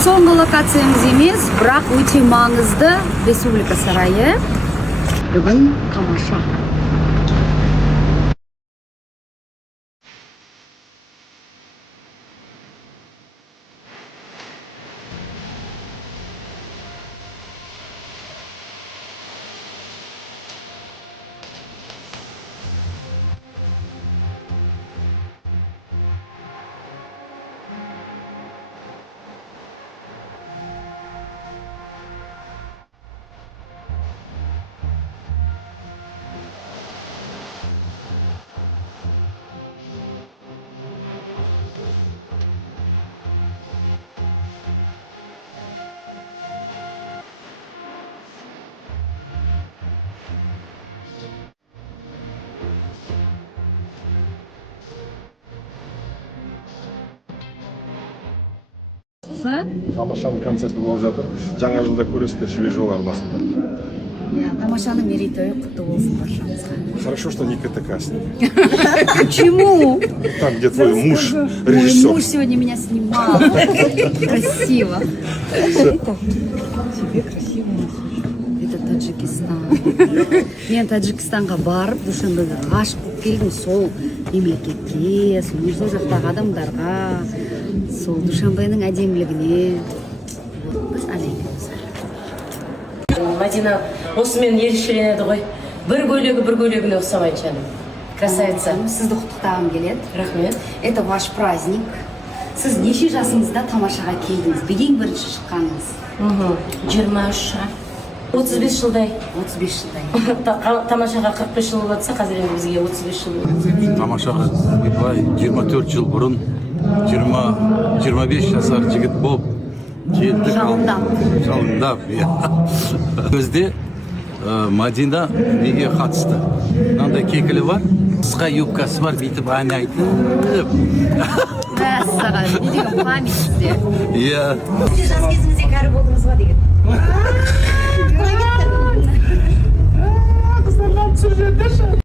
Соңғы локациямыз емес, бірақ өте маңызды Республика сарайы. Бүгін тамаша. Тамашаның концерті болып жатыр. Жаңа жылда көресіздер Жібек жолы арнасында. Тамашаның мерейтойы құтты болсын баршамызға. Хорошо, что не КТК с ним. Почему? Там, где твой муж, Мой режиссер. муж сегодня меня снимал. Красиво. Тебе красиво. Это Таджикистан. Мен Таджикистанға барып, Душанбеге ғашық болып келдім. Сол мемлекетке, сол жақтағы адамдарға, сол Душанбенің әдемілігіне. Біз әлеміміз. Мадина осымен ерекшеленеді ғой. Бір көйлегіне ұқсамайды жаным. Красавица. Сізді құттықтағым келеді. Рахмет. Это ваш праздник. Сіз неше жасыңызда тамашаға келдіңіз? Ең бірінші шыққаныңыз? 23 шығар. 35 жылдай. 35 жылдай. Тамашаға 45 жыл болатса, қазір енді бізге 35 жыл болды. Тамашаға 24 жыл бұрын 25 жасар жігіт болып келдік. Жалындап. Бізде Мадина неге қатысты. Мынандай кекілі бар, қысқа юбкасы бар, бүйтіп ән айтып. Мәссаған, не деген память сізде. Иә. Жас кезіңізде кәрі болдыңыз